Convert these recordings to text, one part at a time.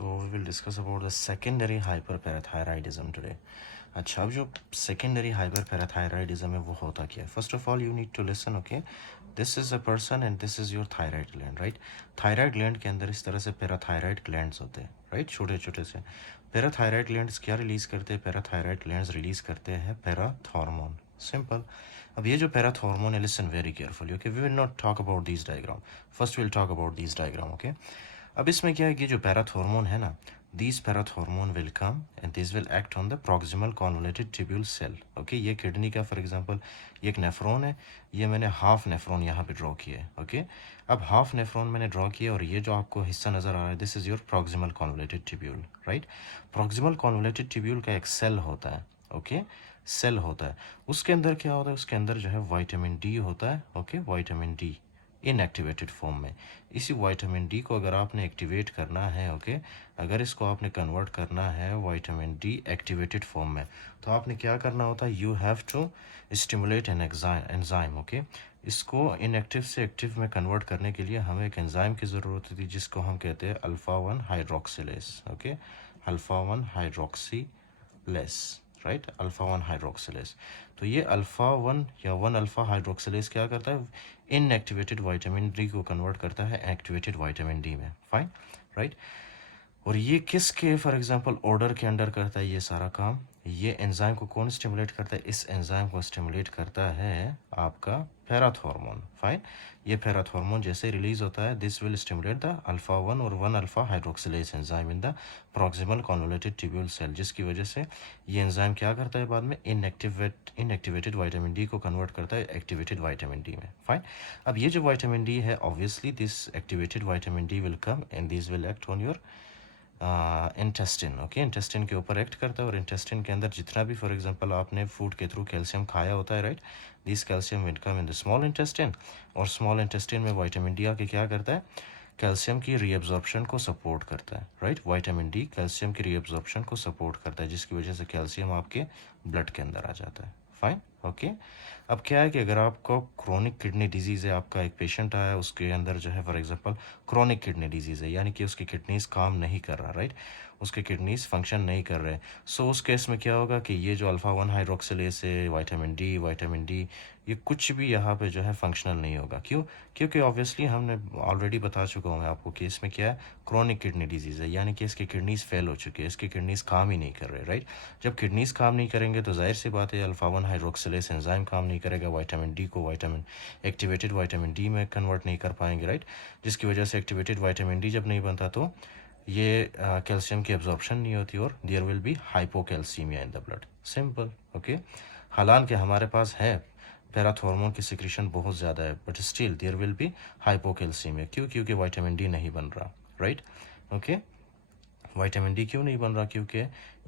So we will discuss about the secondary hyperparathyroidism today. अच्छा, अब जो secondary hyperparathyroidism है वो होता क्या है? First of all, you need to listen, okay? This is a person and this is your thyroid gland, right? Thyroid gland के अंदर इस तरह से parathyroid glands होते हैं, right? छोटे छोटे से parathyroid glands क्या रिलीज करते हैं? Parathyroid glands रिलीज करते हैं parathormone. Simple. अब ये जो parathormone है, listen very carefully, okay? We will not talk about these diagram. First we'll talk about these diagram, okay? अब इसमें क्या है कि जो पैराथॉर्मोन है ना, these parathormone will come and these will act on the proximal convoluted tubule cell. Okay, ये kidney का फॉर एग्जांपल ये एक नेफ्रॉन है, ये मैंने हाफ नेफ्रॉन यहाँ पे ड्रॉ किया है. ओके, अब हाफ नेफ्रॉन मैंने ड्रॉ किया और ये जो आपको हिस्सा नज़र आ रहा है, this is your proximal convoluted tubule, right. proximal convoluted tubule का एक सेल होता है. ओके, सेल होता है, उसके अंदर क्या होता है, उसके अंदर जो है विटामिन डी होता है. Okay, vitamin D inactivated form में. इसी विटामिन डी को अगर आपने एक्टिवेट करना है, ओके, अगर इसको आपने कन्वर्ट करना है विटामिन डी एक्टिवेटेड फॉर्म में, तो आपने क्या करना होता है, you have to stimulate an enzyme. Okay, इसको इनएक्टिव से एक्टिव में कन्वर्ट करने के लिए हमें एक एंजाइम की ज़रूरत होती है जिसको हम कहते हैं alpha 1 hydroxylase. Okay, alpha 1 hydroxylase, right, alpha 1 hydroxylase. तो ये अल्फ़ा 1 या 1 अल्फ़ा हाइड्रोक्सिलेस क्या करता है, इनएक्टिवेटेड विटामिन डी को कन्वर्ट करता है एक्टिवेटेड विटामिन डी में. Fine, right. और ये किसके फॉर एग्जांपल ऑर्डर के अंडर करता है ये सारा काम, ये एंजाइम को कौन स्टिमुलेट करता है, इस एंजाइम को स्टिमुलेट करता है आपका पैराथॉर्मोन. फाइन, ये पैराथॉर्मोन जैसे रिलीज होता है, this will stimulate the alpha 1 और 1 alpha hydroxylase enzyme in the proximal convoluted tubule cell, जिसकी वजह से ये एंजाइम क्या करता है बाद में, इनएक्टिवेटेड विटामिन डी को कन्वर्ट करता है एक्टिवेटेड विटामिन डी में. फाइन, अब ये जो विटामिन डी है, obviously this activated vitamin D will come and this will act on your intestine. Okay, intestine के ऊपर एक्ट करता है और इंटेस्टिन के अंदर जितना भी फॉर एग्जांपल आपने फूड के थ्रू कैल्शियम खाया होता है, right, this calcium will come in the small intestine, और स्मॉल इंटेस्टिन में विटामिन डी आके क्या करता है, कैल्शियम की रीअब्जॉर्प्शन को सपोर्ट करता है. राइट, विटामिन डी कैल्शियम की रीअब्जॉर्प्शन को सपोर्ट करता है, जिसकी वजह से कैल्शियम आपके ब्लड के अंदर आ जाता है. Fine, okay. अब क्या है कि अगर आपको क्रोनिक किडनी डिजीज़ है, आपका एक पेशेंट आया, उसके अंदर जो है for example chronic kidney disease है, यानी कि उसकी किडनीज काम नहीं कर रहा, राइट, उसके किडनीज फंक्शन नहीं कर रहे. सो उस केस में क्या होगा कि ये जो अल्फ़ा 1 हाइड्रोक्सिलेस है, विटामिन डी ये कुछ भी यहाँ पे जो है फंक्शनल नहीं होगा. क्यों? क्योंकि ऑब्वियसली हमने ऑलरेडी बता चुका हूँ मैं आपको कि इसमें क्या है, क्रोनिक किडनी डिजीज़ है, यानी कि इसकी किडनीज फेल हो चुकी है, इसकी किडनीज काम ही नहीं कर रहे, राइट. जब किडनीज काम नहीं करेंगे तो जाहिर सी बात है अल्फ़ा 1 हाइड्रोक्सिलेस एंजाइम काम नहीं करेगा, विटामिन डी को एक्टिवेटेड विटामिन डी में कन्वर्ट नहीं कर पाएंगे, राइट, जिसकी वजह से एक्टिवेटेड विटामिन डी जब नहीं बनता तो ये कैल्शियम की एब्जॉर्प्शन नहीं होती और there will be hypocalcaemia in the blood. Simple, okay. हालांकि हमारे पास है पैराथॉर्मोन की सिक्रीशन बहुत ज़्यादा है, but still there will be hypocalcaemia. क्यों? क्योंकि विटामिन डी नहीं बन रहा, राइट. ओके, विटामिन डी क्यों नहीं बन रहा? क्योंकि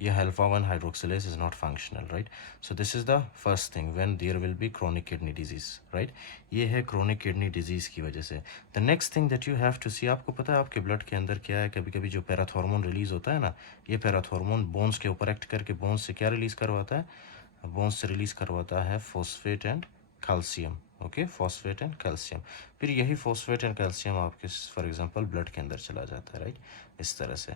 ये alpha 1 hydroxylase is not functional, right. So this is the first thing when there will be chronic kidney disease, right. ये है क्रोनिक किडनी डिजीज की वजह से. The next thing that you have to see, आपको पता है आपके blood के अंदर क्या है, कभी कभी जो पैराथॉर्मोन रिलीज होता है ना, ये पैराथॉर्मोन बोन्स के ऊपर एक्ट करके बोन्स से क्या रिलीज करवाता है, बोन्स से रिलीज करवाता है phosphate and calcium. Okay, phosphate and calcium. फिर यही फॉस्फेट एंड कैल्शियम आपके फॉर एग्जांपल ब्लड के अंदर चला जाता है, राइट. इस तरह से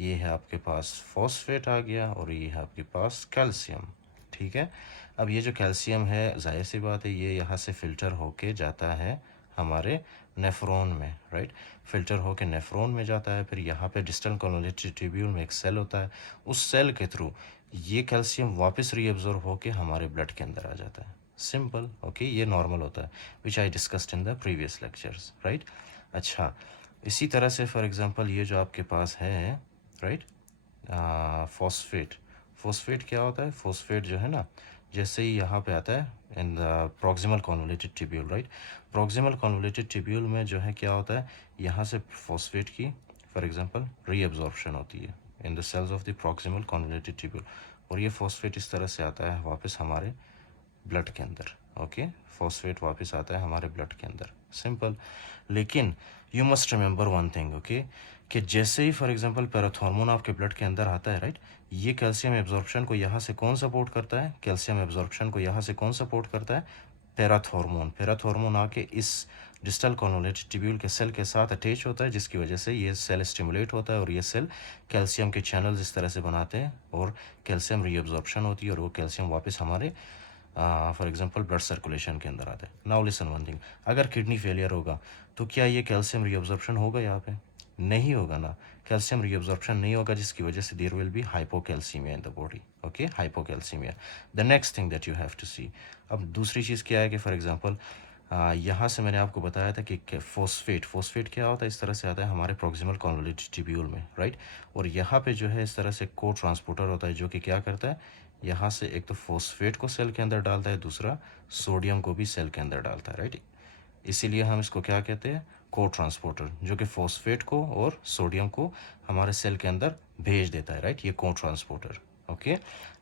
ये है आपके पास फॉस्फेट आ गया और ये है आपके पास कैल्शियम. ठीक है, अब ये जो कैल्शियम है जाहिर सी बात है ये यहाँ से फिल्टर होके जाता है हमारे नेफ्रॉन में, राइट. फिल्टर होके नेफ्रॉन में जाता है, फिर यहाँ पे डिस्टल कॉन्वोल्यूटेड ट्यूब्यूल में एक सेल होता है, उस सेल के थ्रू ये कैल्शियम वापस रीअब्जॉर्ब होके हमारे ब्लड के अंदर आ जाता है. सिंपल, ओके, ये नॉर्मल होता है, which I discussed in the previous lectures, right. अच्छा, इसी तरह से फॉर एग्जांपल ये जो आपके पास है, राइट, फॉस्फेट. फॉस्फेट क्या होता है, फॉस्फेट जो है ना, जैसे ही यहाँ पे आता है in the proximal convoluted tubule, right. Proximal convoluted tubule में जो है क्या होता है, यहाँ से फॉस्फेट की फॉर एग्जांपल रीअब्जॉर्प्शन होती है in the cells of the proximal convoluted tubule, और ये फॉस्फेट इस तरह से आता है वापस हमारे ब्लड के अंदर. ओके, फॉस्फेट वापस आता है हमारे ब्लड के अंदर. सिंपल, लेकिन you must remember one thing, okay, कि जैसे ही फॉर एग्जांपल पैराथॉर्मोन आपके ब्लड के अंदर आता है, राइट, ये कैल्शियम एब्जॉर्प्शन को यहाँ से कौन सपोर्ट करता है, कैल्शियम एब्जॉर्प्शन को यहाँ से कौन सपोर्ट करता है, पैराथॉर्मोन. पैराथॉर्मोन आके इस डिस्टल कॉन्वोल्यूटेड ट्यूब्यूल के सेल के साथ अटैच होता है, जिसकी वजह से ये सेल स्टिमुलेट होता है और ये सेल कैल्शियम के चैनल्स इस तरह से बनाते हैं और कैल्शियम रीअब्जॉर्प्शन होती है और वो कैल्शियम वापस हमारे फॉर एग्जांपल ब्लड सर्कुलेशन के अंदर आता है। नाउ लिसन वन थिंग, अगर किडनी फेलियर होगा तो क्या ये कैल्शियम रीअब्जॉर्प्शन होगा? यहाँ पे नहीं होगा ना, कैल्शियम रीअब्जॉर्प्शन नहीं होगा, जिसकी वजह से there will be hypocalcaemia in the body. Okay, hypocalcaemia. The next thing that you have to see, अब दूसरी चीज़ क्या है कि फॉर एग्जांपल यहाँ से मैंने आपको बताया था कि फोस्फेट क्या होता है, इस तरह से आता है हमारे प्रोक्सिमल कॉन्वोल्यूटेड ट्यूब्यूल में, राइट। और यहाँ पे जो है इस तरह से को ट्रांसपोर्टर होता है जो कि क्या करता है, यहाँ से एक तो फोस्फेट को सेल के अंदर डालता है, दूसरा सोडियम को भी सेल के अंदर डालता है, राइट। इसीलिए हम इसको क्या कहते हैं, को ट्रांसपोर्टर, जो कि फोस्फेट को और सोडियम को हमारे सेल के अंदर भेज देता है, राइट, ये को ट्रांसपोर्टर। ओके,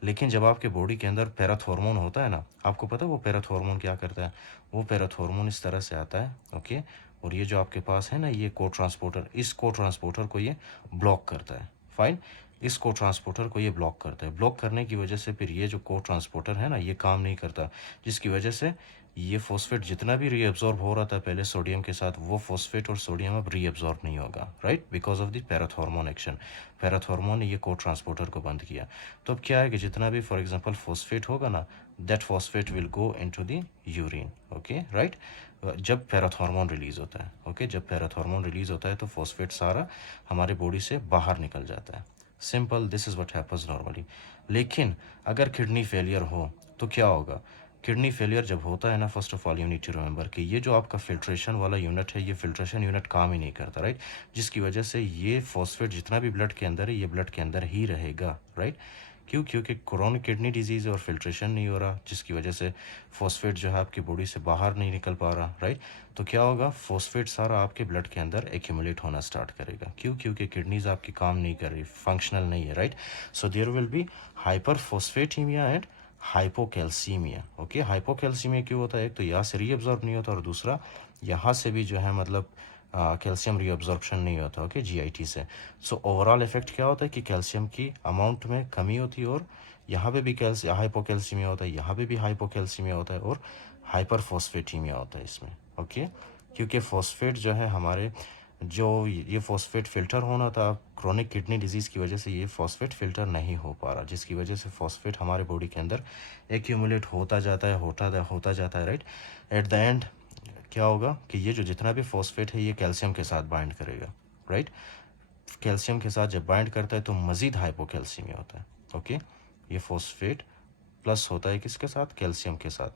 लेकिन जब आपके बॉडी के अंदर पैराथॉर्मोन होता है ना, आपको पता है वो पैराथॉर्मोन क्या करता है, वो पैराथॉर्मोन इस तरह से आता है, ओके। और ये जो आपके पास है ना ये को ट्रांसपोर्टर, इस को ट्रांसपोर्टर को ये ब्लॉक करता है, फाइन। इस को ट्रांसपोर्टर को ये ब्लॉक करता है, ब्लॉक करने की वजह से फिर ये जो को ट्रांसपोर्टर है ना ये काम नहीं करता, जिसकी वजह से ये फॉस्फेट जितना भी रीअब्जॉर्ब हो रहा था पहले सोडियम के साथ, वो फॉस्फेट और सोडियम अब रीअब्जॉर्ब नहीं होगा, right, because of the parathormone action. Parathormone ने ये को ट्रांसपोर्टर को बंद किया। तो अब क्या है कि जितना भी फॉर एग्जांपल फॉस्फेट होगा ना, that phosphate will go into the urine, okay, right. जब पैराथॉर्मोन रिलीज होता है, ओके, जब पैराथॉर्मोन रिलीज होता है तो फॉस्फेट सारा हमारे बॉडी से बाहर निकल जाता है। Simple, this is what happens normally. लेकिन अगर किडनी फेलियर हो तो क्या होगा? किडनी फेलियर जब होता है ना, first of all you need to remember कि ये जो आपका फिल्ट्रेशन वाला यूनिट है, ये फिल्ट्रेशन यूनिट काम ही नहीं करता, राइट, जिसकी वजह से ये फॉस्फेट जितना भी ब्लड के अंदर है ये ब्लड के अंदर ही रहेगा, राइट। क्यों? क्योंकि क्रोनिक किडनी डिजीज़ और फिल्ट्रेशन नहीं हो रहा, जिसकी वजह से फॉस्फेट जो है आपकी बॉडी से बाहर नहीं निकल पा रहा, राइट। तो क्या होगा, फॉस्फेट सारा आपके ब्लड के अंदर एक्यूमुलेट होना स्टार्ट करेगा। क्यों? क्योंकि किडनीज आपकी काम नहीं कर रही, फंक्शनल नहीं है, right. So there will be hyperphosphataemia and hypocalcaemia. Okay, hypocalcaemia क्यों होता है? एक तो यहाँ से रीअब्जॉर्ब नहीं होता और दूसरा यहाँ से भी जो है मतलब कैल्शियम रीअब्जॉर्प्शन नहीं होता, ओके, जीआईटी से। सो ओवरऑल इफेक्ट क्या होता है कि कैल्शियम की अमाउंट में कमी होती है और यहाँ पे भी कैल्शियम हाइपोकैल्सीमिया होता है, यहाँ पे भी हाइपोकैल्सीमिया होता है और हाइपर फॉस्फेटीमिया होता है इसमें, ओके। क्योंकि फॉस्फेट जो है हमारे जो ये फॉस्फेट फ़िल्टर होना था, क्रोनिक किडनी डिजीज़ की वजह से ये फॉस्फेट फ़िल्टर नहीं हो पा रहा, जिसकी वजह से फॉस्फेट हमारे बॉडी के अंदर एक्यूमुलेट होता जाता है, होता जाता है, राइट। एट द एंड क्या होगा कि ये जो जितना भी फॉस्फेट है ये कैल्शियम के साथ बाइंड करेगा, राइट। कैल्शियम के साथ जब बाइंड करता है तो मज़ीद हाइपोकैल्सीमिया होता है, ओके। ये फॉस्फेट प्लस होता है किसके साथ? कैल्शियम के साथ।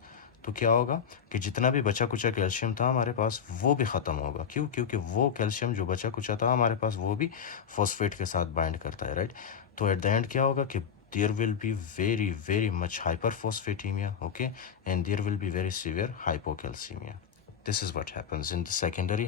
तो क्या होगा कि जितना भी बचा कुचा कैल्शियम था हमारे पास वो भी ख़त्म होगा। क्यों? क्योंकि वो कैल्शियम जो बचा कुचा था हमारे पास वो भी फॉस्फेट के साथ बाइंड करता है, राइट। तो एट द एंड क्या होगा कि there will be very much hyperphosphatemia, okay, and there will be very severe hypocalcemia. This is what happens in the secondary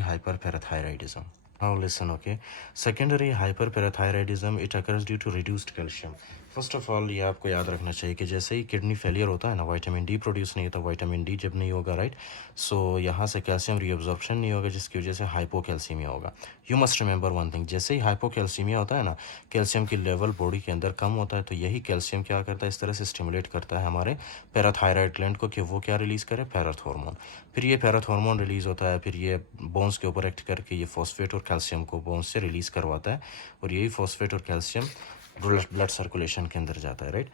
hyperparathyroidism. Now listen, okay. Secondary hyperparathyroidism, it occurs due to reduced calcium. First of all ये आपको याद रखना चाहिए कि जैसे ही kidney failure होता है ना, विटामिन डी प्रोड्यूस नहीं होता, विटामिन डी जब नहीं होगा, राइट, सो यहाँ से कैल्शियम रीअब्जॉर्प्शन नहीं होगा, जिसकी वजह से हाइपोकैल्सीमिया होगा। You must remember one thing, जैसे ही हाइपोकैल्सीमिया होता है ना, कैल्शियम की लेवल बॉडी के अंदर कम होता है, तो यही कैल्शियम क्या करता है, इस तरह से स्टिमुलेट करता है हमारे पैराथायराइड ग्लैंड को कि वो क्या रिलीज़ करे, पैराथॉर्मोन। फिर ये पैराथॉर्मोन रिलीज़ होता है, फिर ये बोन्स के ऊपर एक्ट करके ये फॉस्फेट और कैल्शियम को बोन्स से रिलीज़ करवाता है और यही फॉस्फेट और कैल्शियम ब्लड सर्कुलेशन के अंदर जाता है, right.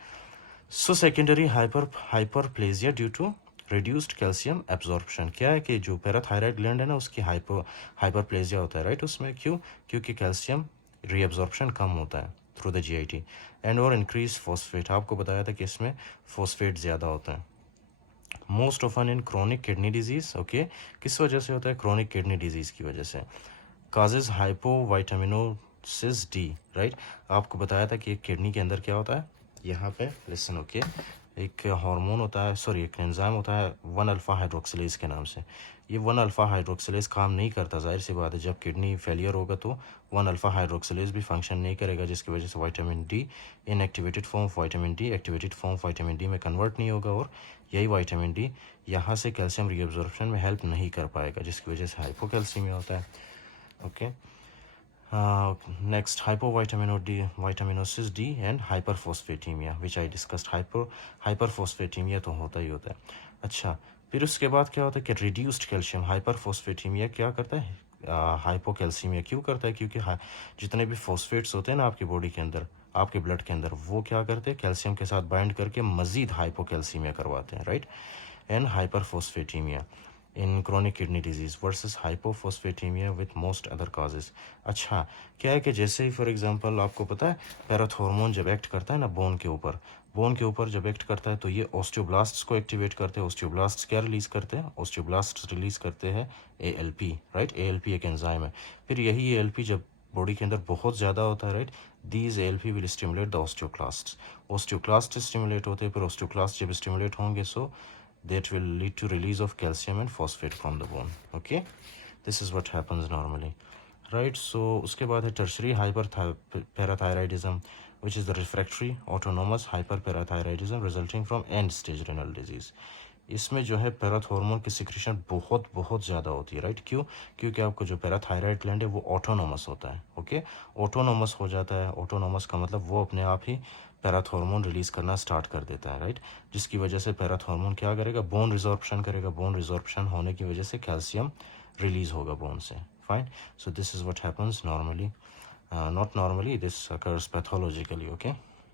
So secondary hyperplasia due to reduced calcium absorption, क्या है कि जो पैराथायराइड ग्लैंड है ना उसकी हाइपरप्लेजिया होता है, राइट। उसमें क्यों? क्योंकि कैल्शियम रीअब्जॉर्प्शन कम होता है थ्रू द जीआईटी एंड और इंक्रीज फॉस्फेट। आपको बताया था कि इसमें फॉस्फेट ज़्यादा होता है most often in chronic kidney disease, okay. किस वजह से होता है? क्रोनिक किडनी डिजीज़ की वजह से। Causes hypovitaminosis D, right. आपको बताया था कि एक किडनी के अंदर क्या होता है, यहाँ पे लिसन, ओके, एक हार्मोन होता है, सॉरी एक एंजाइम होता है 1 अल्फ़ा हाइड्रोक्सिलेज के नाम से। ये 1 अल्फ़ा हाइड्रोक्सिलेज काम नहीं करता, जाहिर सी बात है, जब किडनी फेलियर होगा तो 1 अल्फ़ा हाइड्रोक्सिलेज भी फंक्शन नहीं करेगा, जिसकी वजह से vitamin D inactivated form of vitamin D activated form of vitamin D में कन्वर्ट नहीं होगा और यही विटामिन डी यहाँ से कैल्शियम रीअब्जॉर्प्शन में हेल्प नहीं कर पाएगा, जिसकी वजह से हाइपोकैल्सीमिया होता है, okay. Next, hypovitaminosis D and hyperphosphatemia, which I discussed. Hyperphosphatemia तो होता ही होता है। अच्छा, फिर उसके बाद क्या होता है कि रिड्यूस्ड कैल्शियम हाइपरफॉस्फेटीमिया क्या करता है, हाइपोकैल्सीमिया क्यों करता है, क्योंकि जितने भी फॉस्फेट्स होते हैं ना आपकी बॉडी के अंदर, आपके ब्लड के अंदर, वो क्या करते हैं कैल्शियम के साथ बाइंड करके मजीद हाइपोकैल्सीमिया करवाते हैं, right. And hyperphosphataemia in chronic kidney disease versus hypophosphataemia with most other causes. अच्छा, क्या है कि जैसे ही फॉर एग्जांपल आपको पता है पैराथॉर्मोन जब एक्ट करता है ना बोन के ऊपर जब एक्ट करता है तो ये ऑस्टियोब्लास्ट्स को एक्टिवेट करते हैं। ऑस्टियोब्लास्ट्स क्या रिलीज करते हैं, ऑस्टियोब्लास्ट्स रिलीज करते हैं एएलपी, राइट। एएलपी एक एंजाइम है। फिर यही एएलपी जब बॉडी के अंदर बहुत ज़्यादा होता है, right, these ALP will stimulate the osteoclasts. Osteoclast stimulate होते हैं, फिर ऑस्टियोक्लास्ट जब स्टिमुलेट होंगे सो that will lead to release of calcium and phosphate from the bone. Okay, this is what happens normally, right? So उसके बाद है tertiary hyperparathyroidism, which is the refractory autonomous hyperparathyroidism resulting from end stage renal disease. इसमें जो है parathormone की secretion बहुत बहुत ज़्यादा होती है, राइट। क्यों? क्योंकि आपको जो पैराथायराइड ग्लैंड है वो ऑटोनोमस होता है। ओके, ऑटोनोमस हो जाता है। ऑटोनोमस का मतलब वो अपने आप ही पैराथॉर्मोन रिलीज करना स्टार्ट कर देता है, राइट। जिसकी वजह से पैराथॉर्मोन क्या करेगा, बोन रिजॉर्प्शन करेगा। बोन रिजॉर्प्शन होने की वजह से कैल्शियम रिलीज होगा बोन से। Fine, so this is what happens normally, not normally, this occurs pathologically. Okay.